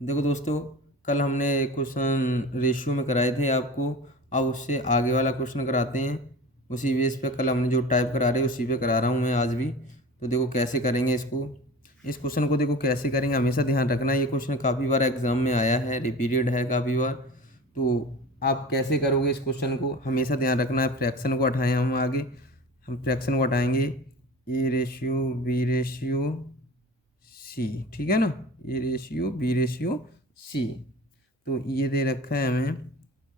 देखो दोस्तों, कल हमने क्वेश्चन रेशियो में कराए थे आपको। अब उससे आगे वाला क्वेश्चन कराते हैं। उसी बेस पे कल हमने जो टाइप करा रहे उसी पे करा रहा हूँ मैं आज भी। तो देखो कैसे करेंगे इसको। इस क्वेश्चन को देखो कैसे करेंगे, हमेशा ध्यान रखना। ये क्वेश्चन काफ़ी बार एग्जाम में आया है, रिपीटेड है काफ़ी बार। तो आप कैसे करोगे इस क्वेश्चन को, हमेशा ध्यान रखना है। फ्रैक्शन को हटाएं हम आगे। हम फ्रैक्शन को हटाएंगे। A ratio B ratio C, ठीक है ना। A ratio B ratio C. तो ये दे रखा है हमें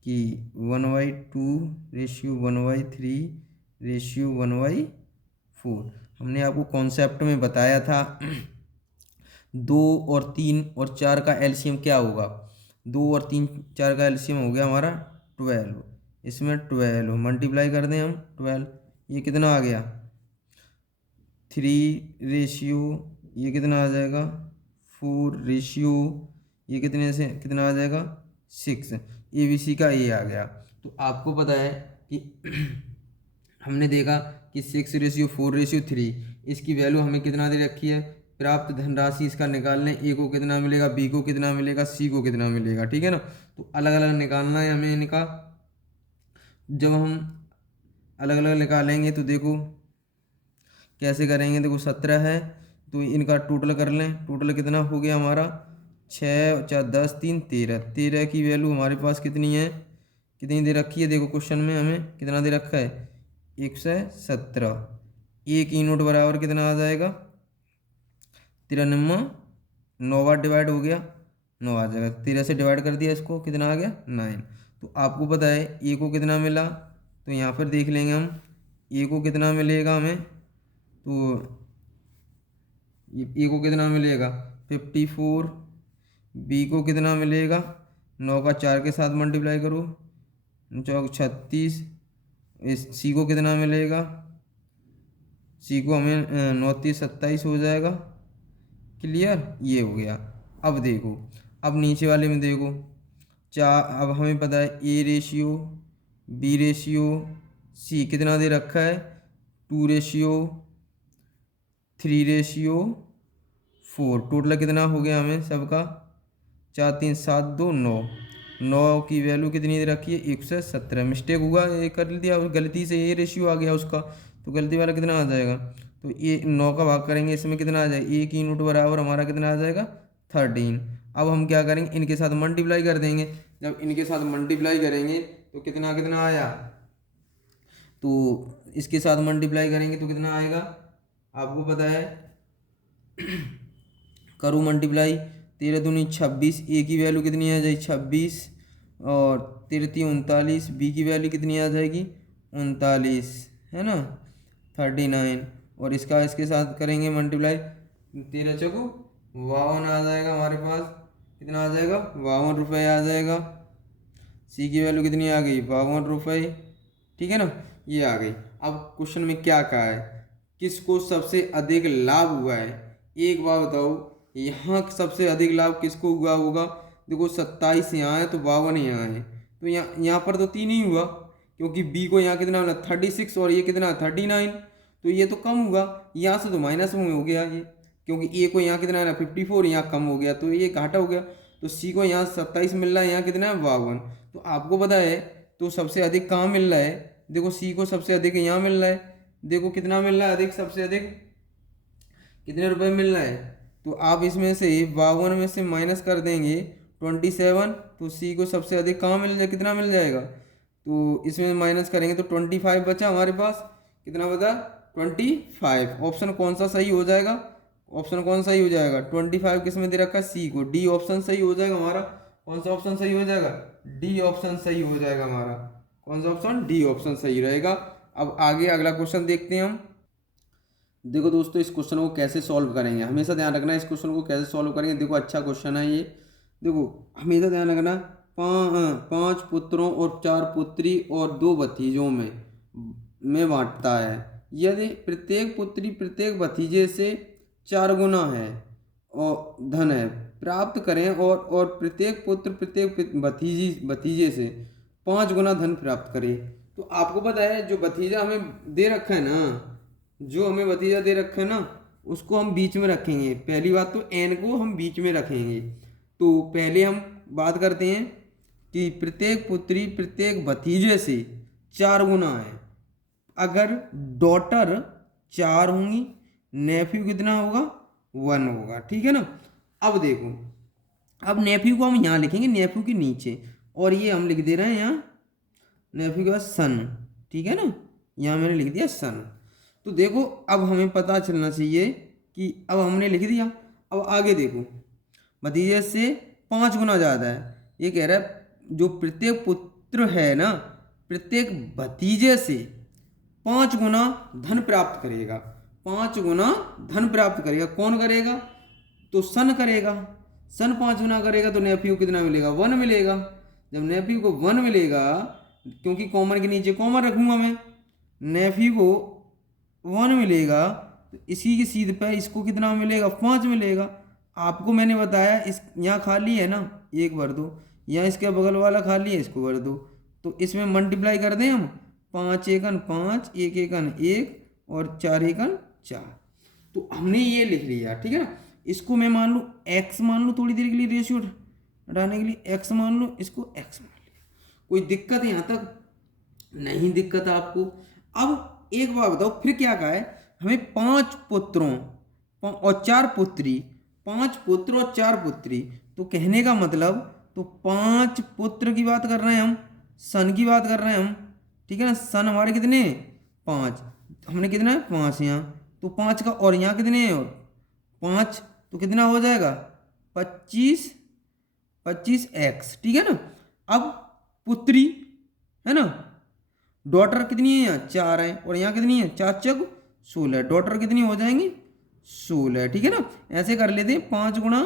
कि 1/2 रेशियो 1/3 रेशियो 1/4। हमने आपको कॉन्सेप्ट में बताया था 2 और 3 और 4 का एलसीएम क्या होगा। 2 और 3 4 का एलसीएम हो गया हमारा 12। इसमें 12 मल्टीप्लाई कर दें हम 12। ये कितना आ गया 3 रेशियो, ये कितना आ जाएगा 4 रेशियो, ये कितने से कितना आ जाएगा 6। ए बी सी का ये आ गया। तो आपको पता है कि हमने देखा कि 6:4:3, इसकी वैल्यू हमें कितना दे रखी है। प्राप्त धनराशि इसका निकाल लें। ए को कितना मिलेगा, बी को कितना मिलेगा, सी को कितना मिलेगा, ठीक है ना। तो अलग अलग निकालना है हमें इनका। जब हम अलग अलग निकालेंगे तो देखो कैसे करेंगे। देखो 17 है तो इनका टोटल कर लें। टोटल कितना हो गया हमारा 6 4 10 3 13। 13 की वैल्यू हमारे पास कितनी है, कितनी दे रखी है। देखो क्वेश्चन में हमें कितना दे रखा है 117। एक ई नोट बराबर कितना आ जाएगा 93। 9 बार डिवाइड हो गया 9 आ जाएगा। 13 से डिवाइड कर दिया इसको, कितना आ गया 9। तो आपको पता है ए को कितना मिला, तो यहाँ पर देख लेंगे हम ए को कितना मिलेगा हमें। तो ए को कितना मिलेगा 54। बी को कितना मिलेगा 9 का 4 के साथ मल्टीप्लाई करो, चौक 36। इस सी को कितना मिलेगा, सी को हमें 9 3 27 हो जाएगा। क्लियर, ये हो गया। अब देखो, अब नीचे वाले में देखो चार। अब हमें पता है A ratio B ratio C कितना दे रखा है 2:3:4। टोटल कितना हो गया हमें सबका 4 3 7 2 9। 9 की वैल्यू कितनी दे रखी है 117। मिस्टेक हुआ, ये कर दिया गलती से, ये रेशियो आ गया उसका, तो गलती वाला कितना आ जाएगा। तो ये 9 का भाग करेंगे, इसमें कितना आ जाएगा एक यूनिट बराबर हमारा कितना आ जाएगा 13। अब हम क्या करेंगे, इनके साथ मल्टीप्लाई कर देंगे। जब इनके साथ मल्टीप्लाई करेंगे तो कितना कितना आया, तो इसके साथ मल्टीप्लाई करेंगे तो कितना आएगा आपको पता है। करो मल्टीप्लाई। 13 दूनी 26, ए की वैल्यू कितनी आ जाएगी 26, और 13 3 39, बी की वैल्यू कितनी आ जाएगी 39, है ना 39। और इसका इसके साथ करेंगे मल्टीप्लाई, 13 चौको 52 आ जाएगा हमारे पास। कितना आ जाएगा 52 रुपये आ जाएगा। सी की वैल्यू कितनी आ गई 52 रुपये, ठीक है ना, ये आ गई। अब क्वेश्चन में क्या कहा है, किसको सबसे अधिक लाभ हुआ है। एक बात बताओ, यहाँ सबसे अधिक लाभ किसको हुआ होगा। देखो 27 यहाँ है तो 52 यहाँ है, तो यहाँ पर तो 3 ही हुआ, क्योंकि बी को यहाँ कितना होना 36 और ये कितना 39। तो ये तो कम हुआ, यहाँ से तो माइनस में हो गया ये, क्योंकि ए को यहाँ कितना है ना 54, यहाँ कम हो गया तो ये घाटा हो गया। तो सी को यहाँ 27 मिल रहा है, यहाँ कितना है 52। तो आपको पता है तो सबसे अधिक कहाँ मिल रहा है। देखो सी को सबसे अधिक यहाँ मिल रहा है। देखो कितना मिल रहा है अधिक, सबसे अधिक कितने रुपए मिल रहा है। तो आप इसमें से 52 में से माइनस कर देंगे 27, तो सी को सबसे अधिक कहाँ मिल जाए, कितना मिल जाएगा। तो इसमें माइनस करेंगे तो 25 बचा हमारे पास। कितना बचा 25। ऑप्शन कौन सा सही हो जाएगा, ऑप्शन कौन सा सही हो जाएगा 25 किस में दे रखा है सी को, डी ऑप्शन सही हो जाएगा हमारा। कौन सा ऑप्शन सही हो जाएगा, डी ऑप्शन सही हो जाएगा हमारा। कौन सा ऑप्शन, डी ऑप्शन सही रहेगा। अब आगे अगला क्वेश्चन देखते हैं हम। देखो दोस्तों, इस क्वेश्चन को कैसे सॉल्व करेंगे, हमेशा ध्यान रखना है इस क्वेश्चन को कैसे सॉल्व करेंगे। देखो अच्छा क्वेश्चन है ये। देखो हमेशा ध्यान रखना, 5 पुत्रों और 4 पुत्री और 2 भतीजों में बांटता है। यदि प्रत्येक पुत्री प्रत्येक भतीजे से 4 गुना है और धन है, प्राप्त करें। और प्रत्येक पुत्र प्रत्येक भतीजे से 5 गुना धन प्राप्त करे। तो आपको पता है जो भतीजा हमें दे रखा है ना, जो हमें भतीजा दे रखा है ना, उसको हम बीच में रखेंगे। पहली बात तो एन को हम बीच में रखेंगे। तो पहले हम बात करते हैं कि प्रत्येक पुत्री प्रत्येक भतीजे से 4 गुना है। अगर डॉटर 4 होंगी, नेफ्यू कितना होगा 1 होगा, ठीक है ना। अब देखो, अब नेफ्यू को हम यहाँ लिखेंगे, नेफ्यू के नीचे, और ये हम लिख दे रहे हैं यहाँ नेफ्यू के बाद सन, ठीक है ना, यहाँ मैंने लिख दिया सन। तो देखो अब हमें पता चलना चाहिए कि अब हमने लिख दिया, अब आगे देखो, भतीजे से 5 गुना ज़्यादा है। ये कह रहा है जो प्रत्येक पुत्र है ना, प्रत्येक भतीजे से 5 गुना धन प्राप्त करेगा, 5 गुना धन प्राप्त करेगा। कौन करेगा? तो सन करेगा। सन 5 गुना करेगा तो नेफ्यू कितना मिलेगा? 1 मिलेगा। जब नेफ्यू को 1 मिलेगा, क्योंकि कॉमन के नीचे कॉमन रखूंगा मैं, नेफ्यू को 1 मिलेगा तो इसी की सीध पे इसको कितना मिलेगा? 5 मिलेगा। आपको मैंने बताया इस यहाँ खाली है ना, 1 भर दो, यहाँ इसके बगल वाला खाली है, इसको भर दो, तो इसमें मल्टीप्लाई कर दें हम, 5 एकन 5, 1 एकन 1 और 4 एकन 4। तो हमने ये लिख लिया, ठीक है ना। इसको मैं मान लूँ x मान लूँ, थोड़ी देर के लिए रेशियो हटाने के लिए x मान लूँ, इसको x मान लिया। कोई दिक्कत यहाँ तक? नहीं दिक्कत आपको। अब एक बात बताओ, फिर क्या कहा है हमें? 5 पुत्रों और 4 पुत्री, 5 पुत्र और 4 पुत्री। तो कहने का मतलब, तो 5 पुत्र की बात कर रहे हैं हम, सन की बात कर रहे हैं हम, ठीक है ना। सन हमारे कितने? 5। हमने कितना है? 5 यहाँ, तो 5 का, और यहाँ कितने हैं? और 5, तो कितना हो जाएगा? 25, 25x, ठीक है ना। अब पुत्री है ना, डॉटर कितनी है? यहाँ 4 है, और यहाँ कितनी है? 4 चक 16। डॉटर कितनी हो जाएंगी? 16, ठीक है ना। ऐसे कर लेते हैं, 5 गुणा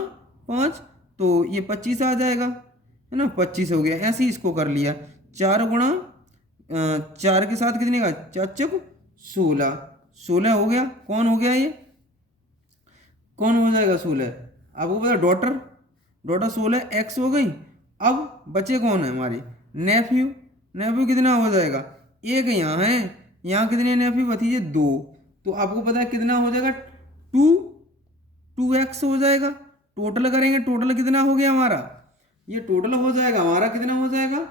5, तो ये 25 आ जाएगा, है ना, 25 हो गया। ऐसे ही इसको कर लिया, 4 गुणा 4 के साथ कितने का? 4 चक 16, 16 हो गया। कौन हो गया? ये कौन हो जाएगा? 16। आपको पता डॉटर, डॉटर 16x हो गई। अब बचे कौन है हमारे? नेफ्यू। नेफ्यू कितना हो जाएगा? 1 यहाँ है, यहाँ कितने नेफ्यू भतीजे? 2। तो आपको पता है कितना हो जाएगा? 2x हो जाएगा। टोटल करेंगे, टोटल कितना हो गया हमारा? ये टोटल हो जाएगा हमारा, कितना हो जाएगा?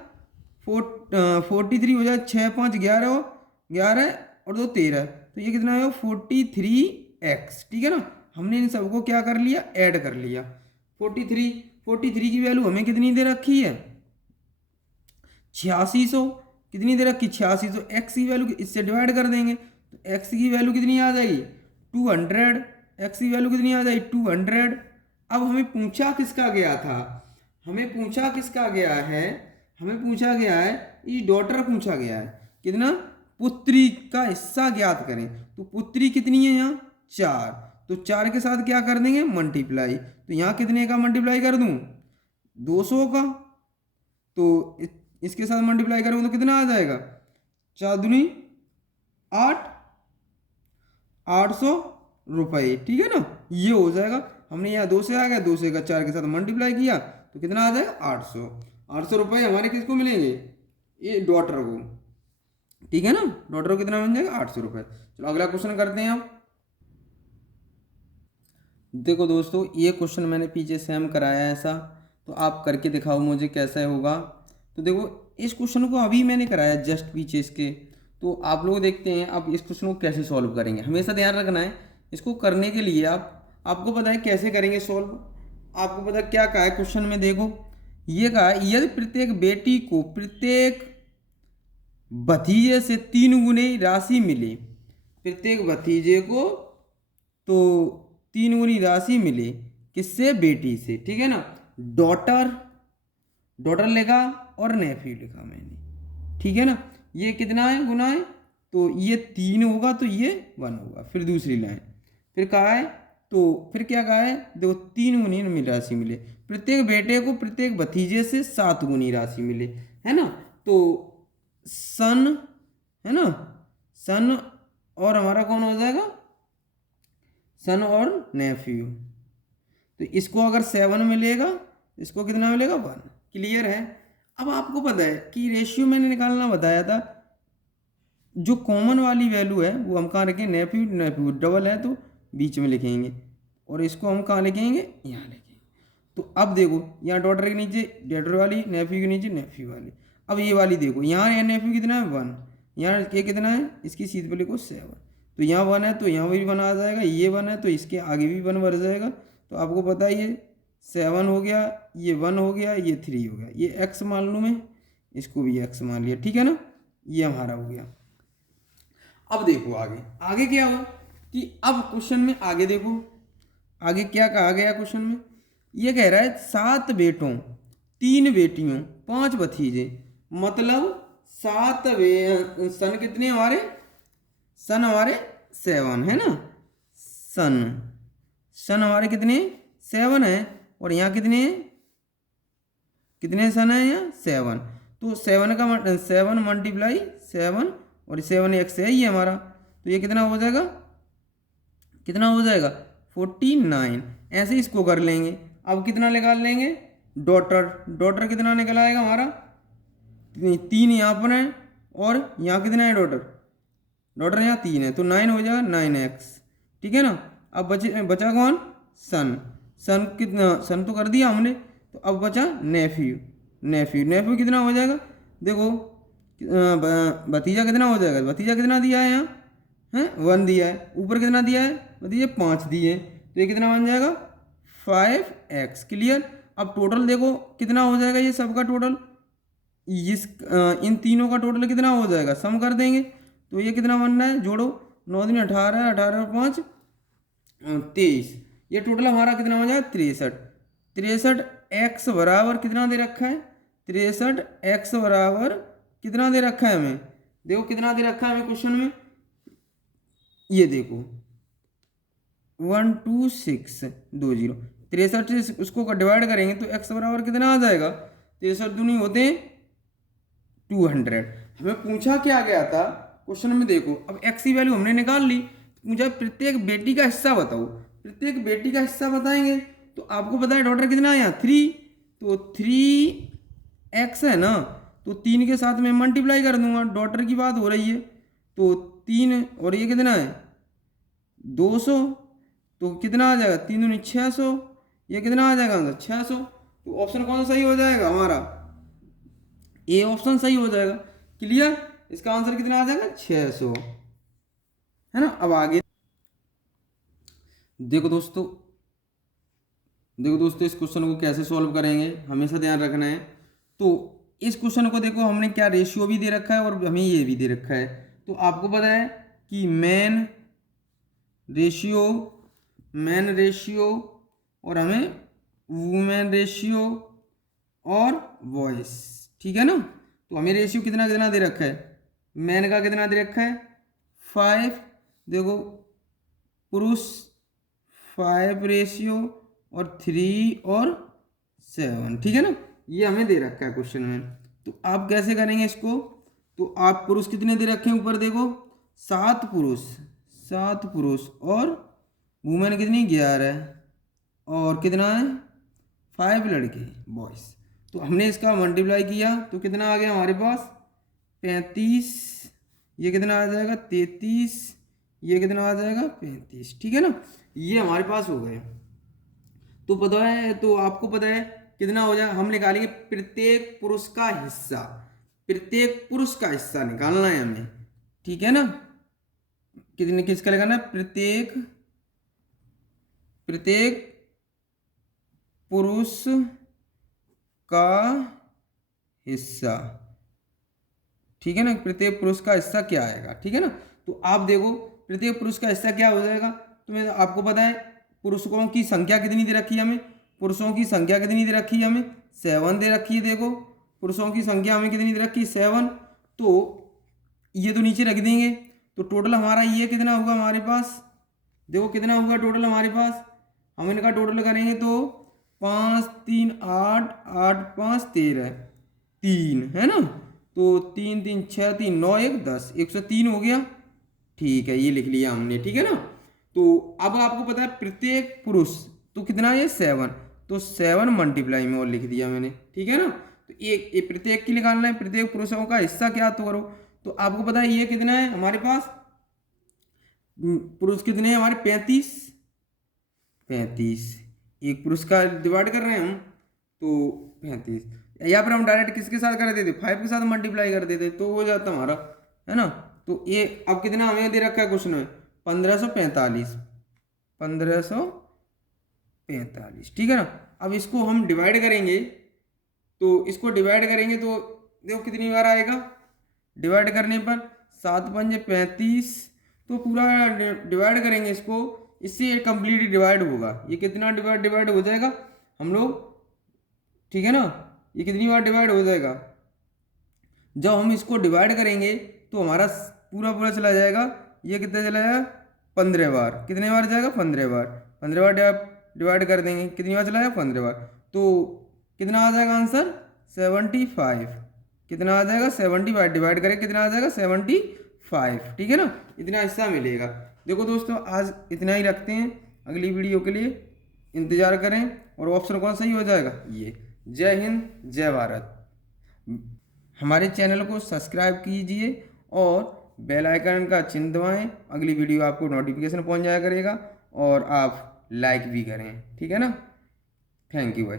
43 हो जाएगा। 6 5 11 हो, 11 और 2 13, तो ये कितना होगा? 43x, ठीक है ना। हमने इन सबको क्या कर लिया? ऐड कर लिया। 43 की वैल्यू हमें कितनी दे रखी है? 8600। कितनी दे रखी? 8600। x की वैल्यू इससे डिवाइड कर देंगे, तो x की वैल्यू कितनी आ जाएगी? 200। x की वैल्यू कितनी आ जाएगी? 200। अब हमें पूछा किसका गया था? हमें पूछा किसका गया है? हमें पूछा गया है, ये डॉटर पूछा गया है, कितना? पुत्री का हिस्सा ज्ञात करें। तो पुत्री कितनी है यहाँ? 4। तो 4 के साथ क्या कर देंगे? मल्टीप्लाई। तो यहाँ कितने का मल्टीप्लाई कर दूँ? 200 का। तो इसके साथ मल्टीप्लाई करोगे तो कितना आ जाएगा? 4 दूनी 8, 800 रुपये, ठीक है ना। ये हो जाएगा। हमने यहाँ 2 से आ गया, 2 से का 4 के साथ मल्टीप्लाई किया तो कितना आ जाएगा? 800। 800 रुपये हमारे किसको मिलेंगे? ये डॉटर को, ठीक है ना। डॉटर को कितना मिल जाएगा? 800 रुपये। चलो अगला क्वेश्चन करते हैं हम। देखो दोस्तों, ये क्वेश्चन मैंने पीछे सेम कराया है ऐसा, तो आप करके दिखाओ मुझे कैसा होगा। तो देखो इस क्वेश्चन को अभी मैंने कराया जस्ट पीछे इसके, तो आप लोग देखते हैं अब इस क्वेश्चन को कैसे सॉल्व करेंगे। हमेशा ध्यान रखना है, इसको करने के लिए आपको पता है कैसे करेंगे सॉल्व। आपको पता है क्या कहा है क्वेश्चन में? देखो ये कहा है, यदि प्रत्येक बेटी को प्रत्येक भतीजे से 3 गुनी राशि मिले, प्रत्येक भतीजे को तो 3 गुनी राशि मिले, किससे? बेटी से, ठीक है ना। डॉटर, डॉटर लिखा और नेफ्यू लिखा मैंने, ठीक है ना। ये कितना है? गुना है, तो ये 3 होगा तो ये 1 होगा। फिर दूसरी लाइन फिर कहा है, तो फिर क्या कहा है? देखो 3 गुनी राशि मिले, प्रत्येक बेटे को प्रत्येक भतीजे से 7 गुनी राशि मिले, है ना। तो सन, है ना, सन और हमारा कौन हो जाएगा? सन और नेफ्यू। तो इसको अगर 7 मिलेगा, इसको कितना मिलेगा? 1। क्लियर है। अब आपको पता है कि रेशियो मैंने निकालना बताया था, जो कॉमन वाली वैल्यू है वो हम कहाँ रखेंगे? नेफ्यू, नेफ्यू डबल है तो बीच में लिखेंगे, और इसको हम कहाँ लिखेंगे? यहाँ लिखेंगे। तो अब देखो यहाँ डॉटर के नीचे डॉटर वाली, नेफ्यू के नीचे नेफ्यू वाली। अब ये वाली देखो, यहाँ नेफ्यू कितना है 1, यहाँ ये कितना है, इसकी सीध पे लिखो 7। तो यहाँ 1 है तो यहाँ भी 1 आ जाएगा, ये 1 है तो इसके आगे भी 1 बढ़ जाएगा। तो आपको पता है ये 7 हो गया, ये 1 हो गया, ये 3 हो गया, ये x मान लूँ मैं, इसको भी x मान लिया, ठीक है ना, ये हमारा हो गया। अब देखो आगे, आगे क्या हुआ कि अब क्वेश्चन में आगे देखो, आगे क्या कहा गया क्वेश्चन में, ये कह रहा है 7 बेटों 3 बेटियों 5 भतीजे, मतलब 7 सन कितने हमारे, सन हमारे 7 है ना, सन सन हमारे कितने 7 है, और यहाँ कितने कितने सन है, यहाँ 7। तो 7 का 7 मल्टीप्लाई 7 और 7x है ये हमारा, तो ये कितना हो जाएगा, कितना हो जाएगा 49। ऐसे इसको कर लेंगे। अब कितना निकाल लेंगे, डॉटर, डॉटर कितना निकल आएगा हमारा, 3 यहाँ पर है और यहाँ कितना है डॉटर, डॉटर यहाँ 3 है, तो 9 हो जाएगा 9x, ठीक है ना। अब बचा कौन, सन, सन कितना, सन तो कर दिया हमने, तो अब बचा नेफ्यू, नेफ्यू, नेफ्यू कितना हो जाएगा, देखो भतीजा कितना हो जाएगा, भतीजा कितना दिया है यहाँ है 1 दिया है, ऊपर कितना दिया है भतीजा 5 दिए, तो ये कितना बन जाएगा 5x, क्लियर। अब टोटल देखो कितना हो जाएगा, ये सबका टोटल, इस इन तीनों का टोटल कितना हो जाएगा, सम कर देंगे, तो ये कितना बन रहा है, जोड़ो 9 दिन 18, 18 और 5 23, ये टोटल हमारा कितना हो जाएगा 63। 63x बराबर कितना दे रखा है, 63x बराबर कितना दे रखा है हमें, देखो कितना दे रखा है हमें क्वेश्चन में, ये देखो 12620, 63 से उसको डिवाइड करेंगे तो x बराबर कितना आ जाएगा, 63 दूनी होते 200। हमें पूछा क्या गया था क्वेश्चन में, देखो अब x की वैल्यू हमने निकाल ली, मुझे प्रत्येक बेटी का हिस्सा बताओ, प्रत्येक बेटी का हिस्सा बताएंगे, तो आपको पता है डॉटर कितना है यहाँ 3, तो 3x है ना, तो 3 के साथ मैं मल्टीप्लाई कर दूंगा, डॉटर की बात हो रही है, तो 3 और ये कितना है 200, तो कितना आ जाएगा 3 दूनी 600, ये कितना आ जाएगा आंसर 600। तो ऑप्शन कौन सा सही हो जाएगा हमारा, ए ऑप्शन सही हो जाएगा, क्लियर। इसका आंसर कितना आ जाएगा 600, है ना। अब आगे देखो दोस्तों, देखो दोस्तों इस क्वेश्चन को कैसे सॉल्व करेंगे हमेशा ध्यान रखना है। तो इस क्वेश्चन को देखो, हमने क्या रेशियो भी दे रखा है और हमें ये भी दे रखा है, तो आपको पता है कि मेन रेशियो और हमें वुमेन रेशियो और वॉइस, ठीक है ना। तो हमें रेशियो कितना कितना दे रखा है, मैन का कितना दे रखा है 5, देखो पुरुष 5 रेशियो और 3 और 7, ठीक है ना, ये हमें दे रखा है क्वेश्चन में। तो आप कैसे करेंगे इसको, तो आप पुरुष कितने दे रखे हैं ऊपर देखो 7 पुरुष और वुमेन कितनी 11 और कितना है 5 लड़के बॉयज। तो हमने इसका मल्टीप्लाई किया तो कितना आ गया हमारे पास 35, ये कितना आ जाएगा 33, ये कितना आ जाएगा 35, ठीक है ना, ये हमारे पास हो गए। तो पता है, तो आपको पता है कितना हो जाएगा, हम निकालेंगे प्रत्येक पुरुष का हिस्सा, प्रत्येक पुरुष का हिस्सा निकालना है हमें, ठीक है ना। कितने किसका लगाना है, प्रत्येक पुरुष का हिस्सा, ठीक है ना, प्रत्येक पुरुष का हिस्सा क्या आएगा, ठीक है ना। तो आप देखो प्रत्येक पुरुष का हिस्सा क्या हो जाएगा, तो मैं आपको पता है पुरुषों की संख्या कितनी दे रखी है हमें, पुरुषों की संख्या कितनी दे रखी है हमें 7 दे रखी है, देखो पुरुषों की संख्या हमें कितनी दे रखी है 7, तो ये तो नीचे रख देंगे, तो टोटल हमारा ये कितना होगा हमारे पास, देखो कितना होगा टोटल हमारे पास, हम इनका टोटल करेंगे तो 5 3 8 8 5 13 3 है ना, तो 3 3 6 3 9 1 10 103 हो गया, ठीक है, ये लिख लिया हमने, ठीक है ना। तो अब आपको पता है प्रत्येक पुरुष तो कितना है 7, तो 7 मल्टीप्लाई में और लिख दिया मैंने, ठीक है ना। तो एक प्रत्येक की निकालना है, प्रत्येक पुरुषों का हिस्सा क्या तो करो, तो आपको पता है ये कितना है हमारे पास, पुरुष कितने हैं हमारे 35, एक पुरस्कार डिवाइड कर रहे हैं हम, तो 35। यहाँ पर हम डायरेक्ट किसके साथ कर देते, 5 के साथ मल्टीप्लाई कर देते तो हो जाता हमारा, है ना। तो ये अब कितना हमें दे रखा है क्वेश्चन में, 1545, 1545, ठीक है ना। अब इसको हम डिवाइड करेंगे, तो इसको डिवाइड करेंगे तो देखो कितनी बार आएगा, डिवाइड करने पर 7 पंजे 35, तो पूरा डिवाइड करेंगे इसको, इससे ये कंप्लीटली डिवाइड होगा। ये कितना डिवाइड हो जाएगा हम लोग, ठीक है ना। ये कितनी बार डिवाइड हो जाएगा, जब हम इसको डिवाइड करेंगे तो हमारा पूरा पूरा चला जाएगा, ये कितना चला जाएगा 15 बार, कितने बार जाएगा 15 बार, 15 बार डिवाइड कर देंगे, कितनी बार चला जाएगा 15 बार, तो कितना आ जाएगा आंसर 75, कितना आ जाएगा 75, डिवाइड करें कितना आ जाएगा 75, ठीक है ना। इतना हिस्सा मिलेगा। देखो दोस्तों आज इतना ही रखते हैं, अगली वीडियो के लिए इंतजार करें, और ऑप्शन कौन सही हो जाएगा ये। जय हिंद जय भारत। हमारे चैनल को सब्सक्राइब कीजिए और बेल आइकन का चिन्ह दबाएं, अगली वीडियो आपको नोटिफिकेशन पहुंच जाया करेगा, और आप लाइक भी करें, ठीक है ना। थैंक यू भाई।